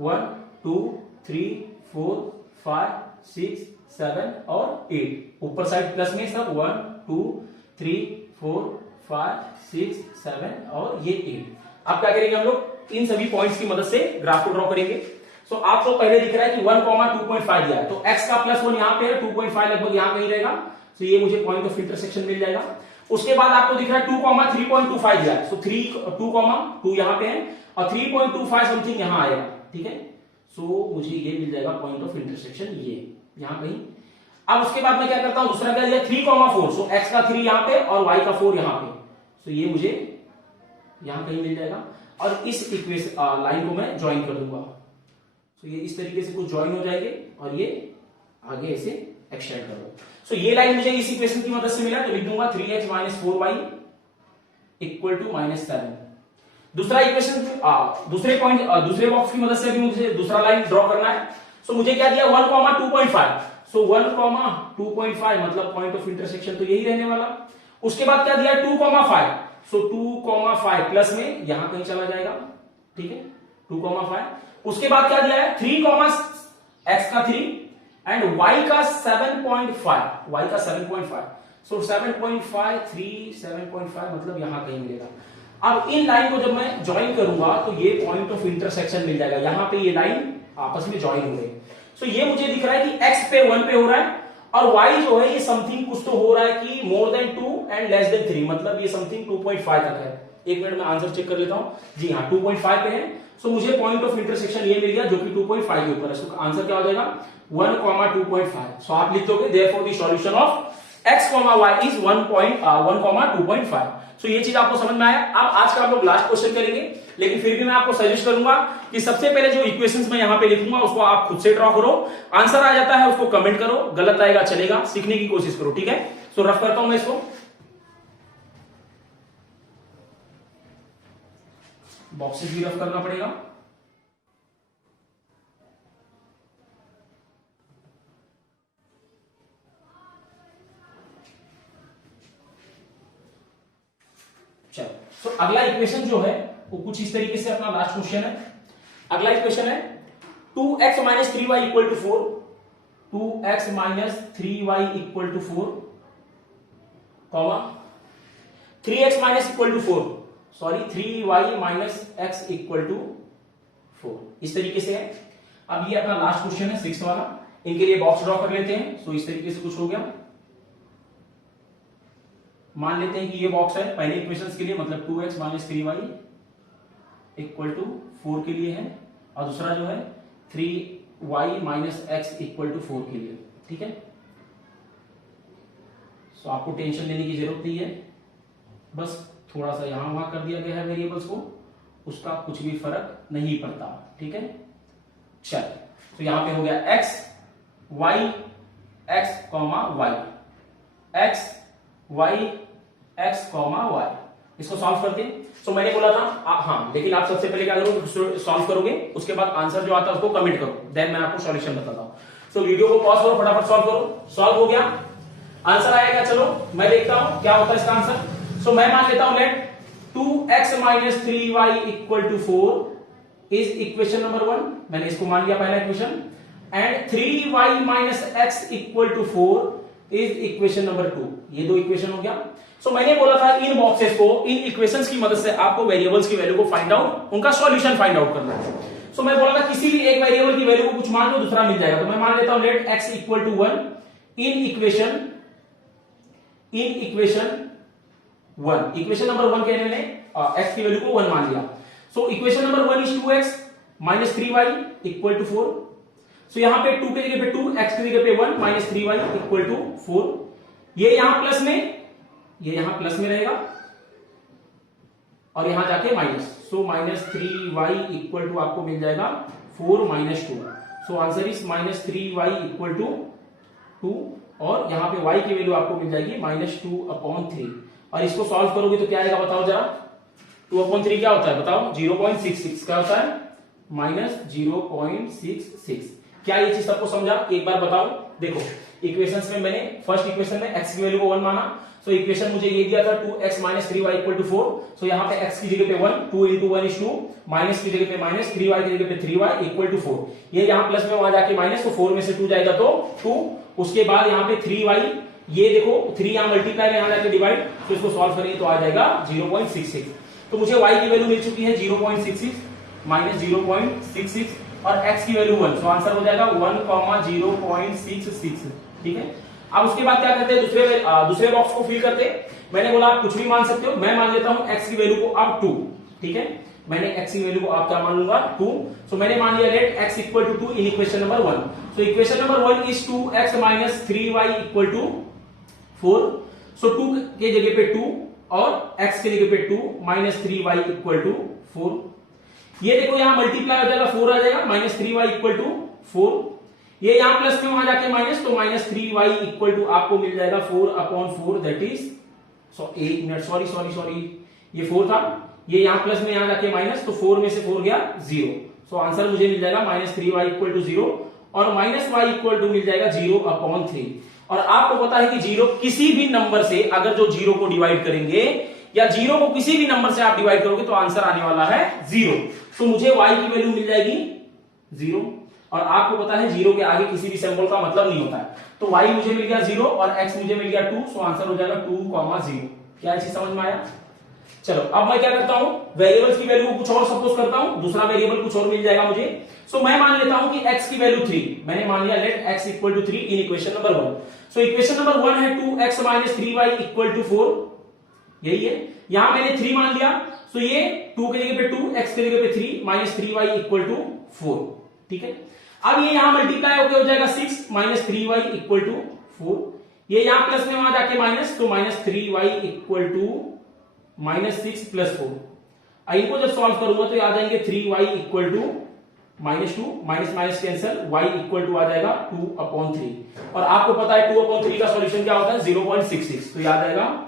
1 2 3 4 5 6 7 और 8। ऊपर साइड प्लस में सब 1 2 3 4 5 6 7 और ये 8। अब क्या करेंगे हम लोग, इन सभी पॉइंट्स की मदद से ग्राफ को ड्रॉ करेंगे। सो आपको पहले दिख रहा है कि 1,2.5 दिया है, तो x का +1 यहां पे है, 2.5 लगभग यहां कहीं रहेगा। सो ये मुझे पॉइंट ऑफ इंटरसेक्शन मिल जाएगा। उसके बाद आपको दिख रहा है 2,3.25 दिया है। सो 2,2 यहां पे है और 3.25 समथिंग यहां आएगा। ठीक है, सो मुझे ये मिल जाएगा पॉइंट ऑफ इंटरसेक्शन, ये यहां कहीं। अब उसके बाद मैं क्या करता हूं, दूसरा क्या दिया 3,4। सो x का 3 यहां पे और y का 4 यहां पे। सो ये मुझे यहां कहीं मिल जाएगा और इस इक्वेशन लाइन को मैं ज्वाइन कर दूंगा। सो ये इस तरीके से कुछ ज्वाइन हो जाएंगे और ये आगे ऐसे एक्सटेंड कर दो। सो ये लाइन मुझे इस इक्वेशन की मदद से मिला, तो लिख दूंगा 3x - 4y इक्वल टू -7। दूसरा इक्वेशन दूसरे पॉइंट दूसरे बॉक्स की मदद से भी मुझे दूसरा लाइन ड्रॉ करना है। सो मुझे क्या दिया 1,2.5। सो 1,2.5 मतलब पॉइंट ऑफ इंटरसेक्शन तो यही रहने वाला। उसके बाद क्या दिया 2,5। सो 2,5 प्लस में यहां कहीं चला जाएगा। ठीक है, 2,5। उसके बाद क्या दिया है 3, x का 3 एंड y का 7.5। y का 7.5। सो 7.5 3 7.5 मतलब यहां कहीं मिलेगा। अब इन लाइन को जब मैं ज्वाइन करूंगा तो ये पॉइंट ऑफ इंटरसेक्शन मिल जाएगा। यहां पे ये लाइन आपस में ज्वाइन हो गई। सो ये मुझे दिख रहा है कि x पे 1 पे हो रहा है और y जो है ये समथिंग कुछ तो हो रहा है कि more than 2 and less than 3, मतलब ये समथिंग 2.5 तक है। एक मिनट में आंसर चेक कर लेता हूं। जी हाँ, 2.5 पे है। सो मुझे पॉइंट ऑफ इंटरसेक्शन ये मिल गया जो कि 2.5 के ऊपर है। सो आंसर क्या हो जाएगा 1,2.5। सो आप लिख दोगे therefore the solution of x, y is 1,2.5। सो ये चीज आपको समझ में आया। अब आज का हम लोग लास्ट क्वेश्चन करेंगे, लेकिन फिर भी मैं आपको सजेस्ट करूंगा कि सबसे पहले जो इक्वेशंस मैं यहां पे लिखूंगा उसको आप खुद से ड्रॉ करो। आंसर आ जाता है उसको कमेंट करो, गलत आएगा चलेगा, सीखने की कोशिश करो। ठीक है, सो रफ करता हूं मैं इसको। बॉक्सेस भी रफ करना पड़ेगा। चलो, तो अगला इक्वेशन जो है वो कुछ इस तरीके से अपना लास्ट क्वेश्चन है। अगला इक्वेशन है 2x minus 3y equal to 4, 2x minus 3y equal to 4, comma 3x minus equal to 4, sorry 3y minus x equal to 4, इस तरीके से है। अब ये अपना लास्ट क्वेश्चन है 6th वाला, इनके लिए बॉक्स ड्रॉ कर लेते हैं। सो इस तरीके से कुछ हो गया, मान लेते हैं कि ये बॉक्स है पहले इक्वेशंस के लिए, मतलब 2x minus 3y equal to 4 के लिए है, और दूसरा जो है 3y minus x equal to 4 के लिए, ठीक है। सो आपको टेंशन लेने की जरूरत नहीं है, बस थोड़ा सा यहां वहां कर दिया गया है वेरिएबल्स को, उसका कुछ भी फर्क नहीं पड़ता, ठीक है। चल, तो यहां पे हो गया x y x comma y, x y x comma y, इसको सॉल्व करते हैं। सो मैंने बोला था हाँ, लेकिन आप सबसे पहले क्या करोगे, सॉल्व करोगे, उसके बाद आंसर जो आता है उसको कमेंट करो, देन मैं आपको सॉल्यूशन बताता हूं। सो वीडियो को पॉज करो, फटाफट सॉल्व करो। सॉल्व हो गया, आंसर आएगा। चलो मैं देखता हूं क्या होता है इसका आंसर। सो मैं मान लेता हूं let 2x minus 3y equal to 4 is equation number 1, मैंने इसको मान लिया पहला equation, and 3y minus x equal to 4 is equation number 2, ये दो इक्वेशन हो गया। सो मैंने बोला था इन बॉक्सेस को, इन इक्वेशंस की मदद से आपको वेरिएबल्स की वैल्यू को फाइंड आउट, उनका सॉल्यूशन फाइंड आउट करना है। सो मैं बोला था किसी भी एक वेरिएबल की वैल्यू को कुछ मान लो, दूसरा मिल जाएगा। तो मैं मान लेता हूं let x equal to 1 in equation 1, equation number 1 के मैंने x की वैल्यू को 1 मान लिया। So equation number 1 is 2x minus 3y equal to 4। So यहां पे 2 के जगह पे 2, x की जगह पे 1 माइनस 3y इक्वल टू 4, ये यहां प्लस में, ये यहां प्लस में रहेगा और यहां जाके minus. So minus 3y equal to आपको मिल जाएगा 4 minus 2। So answer is minus 3y equal to 2, और यहां पे y की वैल्यू आपको मिल जाएगी माइनस 2/3। और इसको सॉल्व करोगे तो क्या आएगा बताओ जरा, 2/3 क्या होता है बताओ, 0.66, क्या होता है माइनस 0.66। क्या ये चीज सबको समझा, एक बार बताओ। देखो इक्वेशंस में मैंने फर्स्ट इक्वेशन में x की वैल्यू को 1 माना, सो इक्वेशन मुझे ये दिया था 2x minus 3y equal to 4। सो यहाँ पे x की जगह पे 1, 2 इंटू 1 इज 2, माइनस की जगह पे माइनस, 3y की जगह पे 3y इक्वल टू 4। ये यहाँ प्लस में वहां जाके माइनस, तो 4 में से 2 जाएगा तो 2, उसके बाद यहाँ पे 3y, ये देखो 3 यहाँ मल्टीप्लाई में यहाँ जाके डिवाइड, तो इसको सॉल्व करेंगे तो आ जाएगा 0.66। तो मुझे y की वैल्यू मिल चुकी है 0.66 माइनस 0.66 और x की वैल्यू 1, सो आंसर हो जाएगा 1,0.66, ठीक है। अब उसके बाद क्या करते हैं, दूसरे बॉक्स को फिल करते हैं। मैंने बोला आप कुछ भी मान सकते हो, मैं मान लेता हूं x की वैल्यू को अब 2, ठीक है। मैंने x की वैल्यू को आप क्या मान लूंगा 2। सो मैंने मान लिया let x equal to 2 in equation number 1। So equation number 1 is 2x minus 3y equal to 4। So 2 के जगह पे 2 और x के जगह पे 2 माइनस 3y इक्वल टू 4। ये देखो यहां मल्टीप्लाई हो जाएगा, 4 आ जाएगा, माइनस 3y इक्वल टू 4। ये यहां प्लस में वहां जाके माइनस, तो माइनस 3y इक्वल टू आपको मिल जाएगा 4/4, दैट इज, एक मिनट, सॉरी, ये 4 था, ये यहां प्लस में यहां जाके माइनस, तो 4 में से 4 गया 0। सो आंसर मुझे मिल जाएगा माइनस 3y इक्वल टू 0 और माइनस y इक्वल टू मिल जाएगा 0/3। और आपको पता है कि 0 किसी भी नंबर से अगर जो 0 को डिवाइड करेंगे, या 0 को किसी भी नंबर से आप डिवाइड करोगे तो आंसर आने वाला है 0। तो मुझे y की वैल्यू मिल जाएगी 0, और आपको पता है 0 के आगे किसी भी सिंबल का मतलब नहीं होता है। तो y मुझे मिल गया 0 और x मुझे मिल गया 2, सो आंसर हो जाएगा 2,0। क्या चीज समझ में आया? चलो अब मैं क्या करता हूं, वेरिएबल्स की वैल्यू को कुछ और सपोज करता हूं, दूसरा वेरिएबल कुछ और मिल जाएगा मुझे। सो मैं मान लेता हूं कि x की वैल्यू 3, मैंने मान लिया let x equal to 3 in equation number 1। So equation number 1 है 2x minus 3y equal to 4, यही है। यहां मैंने 3 मान लिया, सो ये 2 के जगह पे 2, x के जगह पे 3 माइनस 3y इक्वल टू 4, ठीक है। अब ये यहां मल्टीप्लाई होकर हो जाएगा 6 माइनस 3y इक्वल टू 4। ये यहां प्लस में वहां जाके माइनस, तो minus 3y equal to minus 6 plus 4। इनको जब सॉल्व करूंगा तो आ जाएंगे 3y equal to minus 2, minus minus cancel, y equal to आ जाएगा 2/3। और आपको पता है 2/3 का सॉल्यूशन क्या होता है 0.66, तो याद आएगा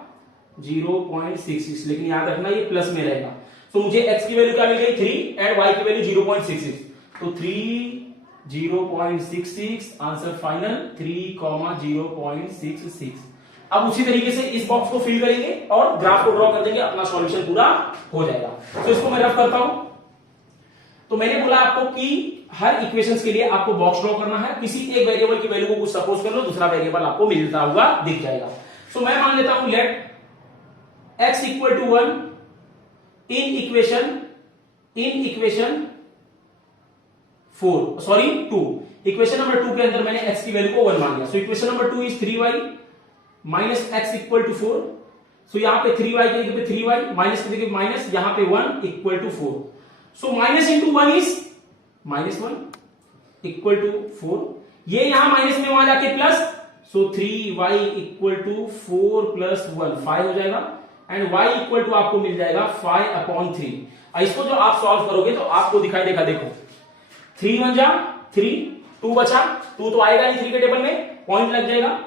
0.66, लेकिन याद रखना ये प्लस में रहेगा। सो मुझे x की वैल्यू क्या मिल गई 3 एंड y की वैल्यू 0.66, तो 3 0.66 आंसर फाइनल 3,0.66। अब उसी तरीके से इस बॉक्स को फिल करेंगे और ग्राफ को ड्रॉ कर देंगे, अपना सॉल्यूशन पूरा हो जाएगा। तो इसको मैं रफ करता हूं। तो मैंने बोला आपको कि हर इक्वेशंस के लिए आपको बॉक्स ड्रॉ करना है, किसी एक वेरिएबल की वैल्यू को कुछ सपोज कर लो, दूसरा वेरिएबल आपको मिलता हुआ दिख जाएगा। सो मैं मान लेता हूं let x equal to 1 in equation 4 sorry 2, equation number 2 के अंदर मैंने x की वैल्यू को 1 मान लिया। So equation number 2 is 3y minus x equal to 4। So यहां पे 3y की जगह पे 3y, माइनस की जगह पे माइनस, यहां पे 1 equal to 4। So minus into 1 is -1 equal to 4, ये यहां माइनस में वहां जाके plus, so 3y equal to 4 plus 1 5 हो जाएगा, एंड y इक्वल टू आपको मिल जाएगा 5/3। इसको जो आप सॉल्व करोगे तो आपको दिखाई देगा, देखो 3 1 जा 3, 2 बचा, 2 तो आएगा नहीं 3 के टेबल में, पॉइंट लग जाएगा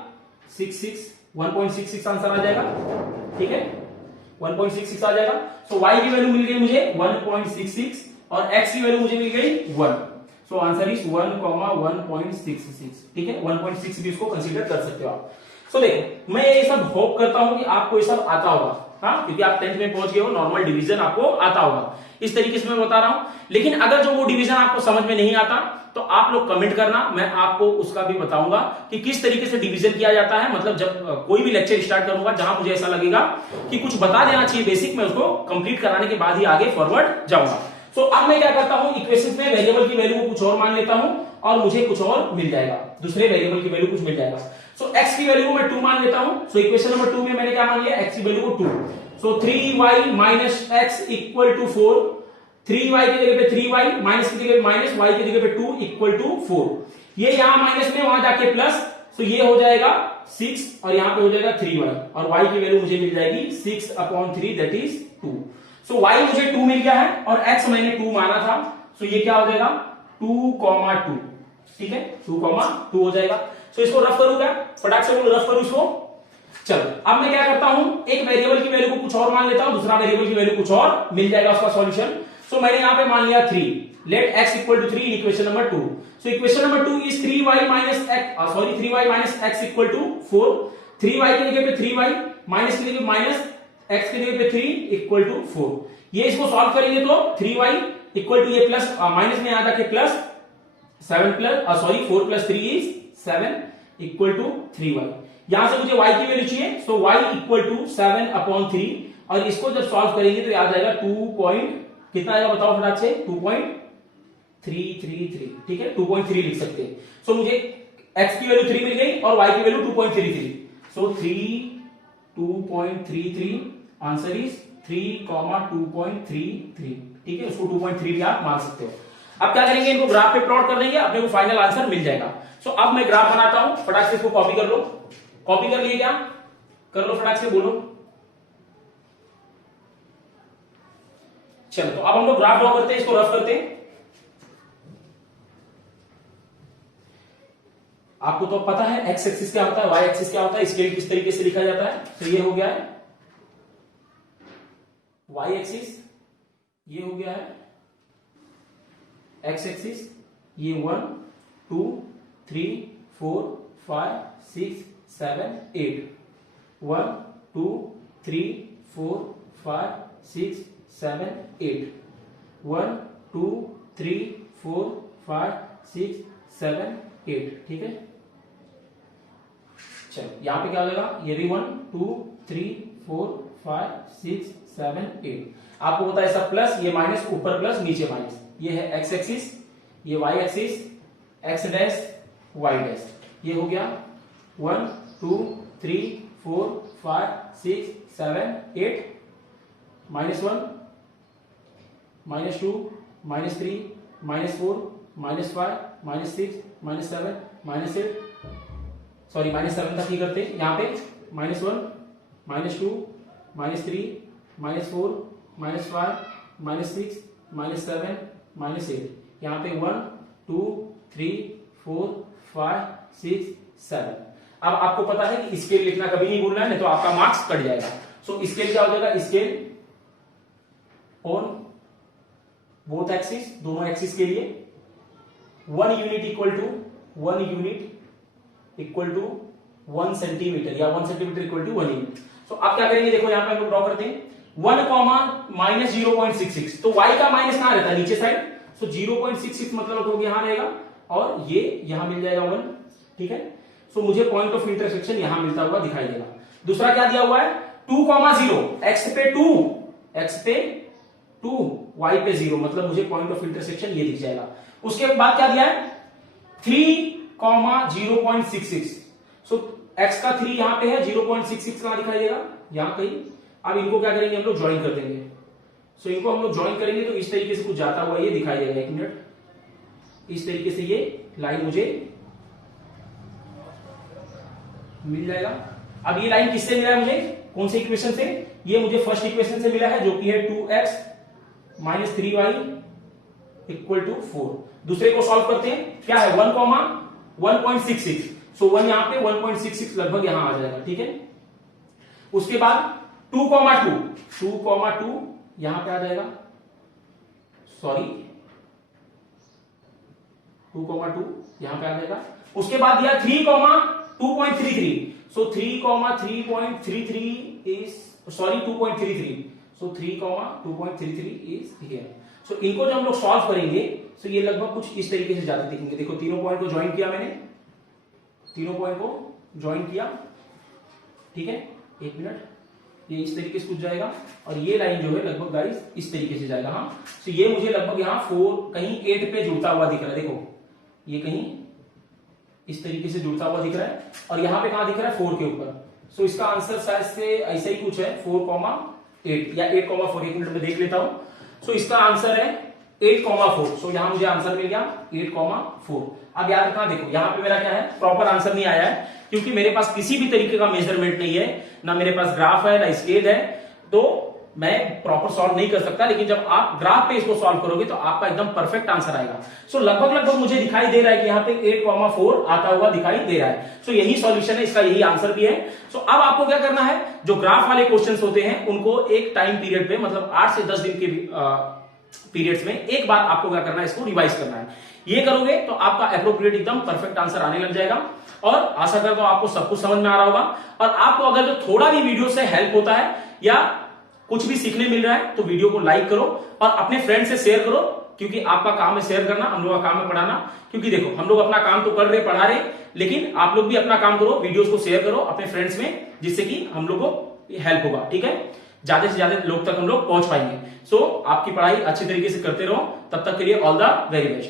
1.66 आंसर आ जाएगा, ठीक है 1.66 आ जाएगा। सो y की वैल्यू मिल गई मुझे 1.66 और x की वैल्यू मुझे मिल गई 1। सो आंसर इज 1,1.66, ठीक है 1.6 भी इसको कंसीडर कर सकते हो आप। सो देखो मैं ये सब होप करता हूं कि आपको ये सब आता होगा, हाँ, क्योंकि आप 10th में पहुंच गए हो, नॉर्मल डिवीजन आपको आता होगा, इस तरीके से मैं बता रहा हूं। लेकिन अगर जो वो डिवीजन आपको समझ में नहीं आता तो आप लोग कमेंट करना, मैं आपको उसका भी बताऊंगा कि किस तरीके से डिवीजन किया जाता है। मतलब जब कोई भी लेक्चर स्टार्ट करूंगा जहां मुझे ऐसा लगेगा कि कुछ बता देना चाहिए बेसिक, मैं उसको कंप्लीट कराने के बाद ही आगे फॉरवर्ड जाऊंगा। सो अब मैं क्या करता हूं, इक्वेशंस में वेरिएबल की वैल्यू को कुछ और मान लेता हूं और मुझे कुछ और मिल जाएगा, दूसरे वेरिएबल की वैल्यू कुछ मिल जाएगा। सो x की वैल्यू को मैं 2 मान लेता हूं। सो इक्वेशन नंबर 2 में मैंने क्या मान लिया, x की वैल्यू को 2। So 3y minus x equal to 4, 3y की जगह पे 3y, माइनस की जगह पे माइनस, y की जगह पे 2 इक्वल टू 4। ये यहां माइनस में वहां जाके प्लस, सो ये हो जाएगा 6 और यहां पे हो जाएगा 3y, और y की वैल्यू मुझे मिल जाएगी 6/3 दैट इज 2। सो y मुझे 2 मिल गया है और x मैंने 2 माना था, सो ये क्या हो जाएगा 2,2, ठीक है 2,2 हो जाएगा। सो इसको रफ करूंगा, फटाक से रफ करूं इसको। चलो अब मैं क्या करता हूं, एक वेरिएबल की वैल्यू को कुछ और मान लेता हूं, दूसरा वेरिएबल की वैल्यू कुछ और मिल जाएगा उसका सॉल्यूशन। सो मैंने यहां पे मान लिया 3, let x equal to 3 in equation number 2। So equation number 2 is 3y minus x, sorry 3y minus x equal to 4, 3y की जगह पे 3y, माइनस की जगह पे माइनस, x की जगह पे 3 इक्वल टू 4। ये इसको सॉल्व करेंगे तो 3y इक्वल टू ये प्लस माइनस में आ जाके plus 7 plus sorry 4 plus 3 is 7 equal to 3y। यहां से मुझे y की वैल्यू चाहिए, सो y इक्वल टू 7/3, और इसको जब सॉल्व करेंगे तो याद आएगा 2 कितना आएगा बताओ फटाक से, 2.333, ठीक है 2.3 लिख सकते हैं। सो मुझे x की वैल्यू 3 मिल गई और y की वैल्यू 2.33, सो 2.33 आंसर इज 3,2.33, ठीक है उसको 2.3 भी आप मान सकते हो। अब क्या करेंगे, इनको ग्राफ पे प्लॉट कर देंगे, अपने को फाइनल आंसर मिल जाएगा। सो अब मैं ग्राफ बनाता हूं, फटाक से इसको कॉपी कर लो, कॉपी कर लिए क्या, कर लो फटाक से बोलो। चलो तो अब हम लोग ग्राफ ड्रॉ करते हैं, इसको रफ करते हैं। आपको तो पता है एक्स एक्सिस क्या होता है, वाई एक्सिस क्या होता है, स्केल किस तरीके से लिखा जाता है। तो ये हो गया है वाई एक्सिस, ये हो गया है एक्स एक्सिस, ये 1 2 3 4 5 6 7 8, 1 2 3 4 5 6 7 8, 1 2 3 4 5 6 7 8, ठीक है। चलो यहां पे क्या हो जाएगा, ये भी 1 2 3 4 5 6 7 8। आपको पता है सब प्लस, ये माइनस, ऊपर प्लस नीचे माइनस। ये है एक्स एक्सिस, ये y axis, x dash y dash. ये हो गया 1 2 3 4 5 6 7 8, -1 -2 -3 -4 -5 -6 -7 -8, सॉरी -7 तक ही करते यहां पे, -1 -2 -3 -4 -5 -6 -7 -8, यहां पे 1 2 3 4 5 6 7। अब आपको पता है कि स्केल लिखना कभी नहीं भूलना है, नहीं तो आपका मार्क्स कट जाएगा। सो स्केल क्या हो जाएगा, स्केल ऑन बोथ एक्सिस, दोनों एक्सिस के लिए 1 यूनिट इक्वल टू 1 सेंटीमीटर या 1 सेंटीमीटर इक्वल टू 1 यूनिट। सो आप क्या करेंगे, देखो यहां पे हम लोग ड्रॉ करते हैं 1 कॉमा माइनस 0.66, तो y का माइनस कहां रहता है, नीचे साइड। सो 0.66 मतलब तो यहां रहेगा और ये यहां मिल जाएगा 1, ठीक है। सो मुझे पॉइंट ऑफ इंटरसेक्शन यहां मिलता हुआ दिखाई देगा। दूसरा क्या दिया हुआ है 2,0, x पे 2, y पे 0, मतलब मुझे पॉइंट ऑफ इंटरसेक्शन ये दिख जाएगा। उसके बाद क्या दिया है 3,0.66, सो x का 3 यहां पे है, 0.66 कहां दिखाई देगा, यहां कहीं। अब इनको क्या करेंगे हम लोग, ज्वाइन कर देंगे। सो इनको हम लोग ज्वाइन करेंगे तो इस तरीके से कुछ जाता हुआ ये दिखाई देगा। 1 मिनट, इस तरीके से ये लाइन मुझे मिल जाएगा। अब ये लाइन किससे मिला है मुझे, कौन से इक्वेशन से, ये मुझे फर्स्ट इक्वेशन से मिला है जो कि है 2x minus 3y equal to 4। दूसरे को सॉल्व करते हैं, क्या है 1 कॉमा 1.66, सो 1 यहां पे 1.66 लगभग यहां आ जाएगा, ठीक है। उसके बाद 2,2 यहां पे आ जाएगा, सॉरी 2,2 यहां पे आ जाएगा। उसके बाद दिया 3,2.33, सो 3,3.33 इज sorry 2.33, so 3,2.33 is here. So इनको जब हम लोग सॉल्व करेंगे तो ये लगभग कुछ इस तरीके से जाते दिखेंगे। देखो तीनों पॉइंट को ज्वाइन किया मैंने, तीनों पॉइंट को ज्वाइन किया, ठीक है। 1 मिनट, ये इस तरीके से कुछ जाएगा और ये लाइन जो है लगभग गाइस इस तरीके से जाएगा। हाँ, तो ये मुझे लगभग यहाँ 4 कहीं 8 पे जुड़ता हुआ दिख रहा है। देखो ये कहीं इस तरीके से जुड़ता हुआ दिख रहा है और यहाँ पे कहां दिख रहा है 4 के ऊपर। सो इसका आंसर शायद से ऐसा ही कुछ है 4,8 या 8,4। 1 मिनट में देख लेता हूं। सो इसका आंसर है 8,4। सो यहां मुझे आंसर मिल गया 8,4। अब याद रखना, देखो यहां पे मेरा क्या है, प्रॉपर आंसर नहीं आया है क्योंकि मेरे पास किसी भी तरीके का मेजरमेंट नहीं है, ना मेरे पास ग्राफ है ना स्केल है, तो मैं प्रॉपर सॉल्व नहीं कर सकता। लेकिन जब आप ग्राफ पे इसको सॉल्व करोगे तो आपका एकदम परफेक्ट आंसर आएगा। सो लगभग मुझे दिखाई दे रहा है कि यहाँ पे 8,4 आता हुआ दिखाई दे रहा है। सो यही सॉल्यूशन है, इसका यही आंसर भी है। सो अब आपको क्या करना है, जो ग्राफ वाले क्वेश्चंस होते हैं उनको एक टाइम पीरियड पे, मतलब 8 से 10 दिन के पीरियड्स में एक बार आपको क्या करना है, इसको रिवाइज करना है। ये करोगे तो आपका एप्रोप्रिएट एकदम परफेक्ट आंसर आने लग जाएगा। और आशा करता हूं आपको सब कुछ समझ में आ रहा होगा। और आपको अगर जो थोड़ा भी वीडियो से हेल्प होता है या कुछ भी सीखने मिल रहा है तो वीडियो को लाइक करो और अपने फ्रेंड से शेयर करो, क्योंकि आपका काम है शेयर करना, हम लोग का काम है पढ़ाना। क्योंकि देखो हम लोग अपना काम तो कर रहे, पढ़ा रहे, लेकिन आप लोग भी अपना काम करो, वीडियोस को शेयर करो अपने फ्रेंड्स में, जिससे कि हम लोग को हेल्प होगा, ठीक है। ज्यादा से ज्यादा लोग तक हम लोग पहुंच पाएंगे। सो आपकी पढ़ाई अच्छी तरीके से करते रहो, तब तक के लिए ऑल द वेरी बेस्ट।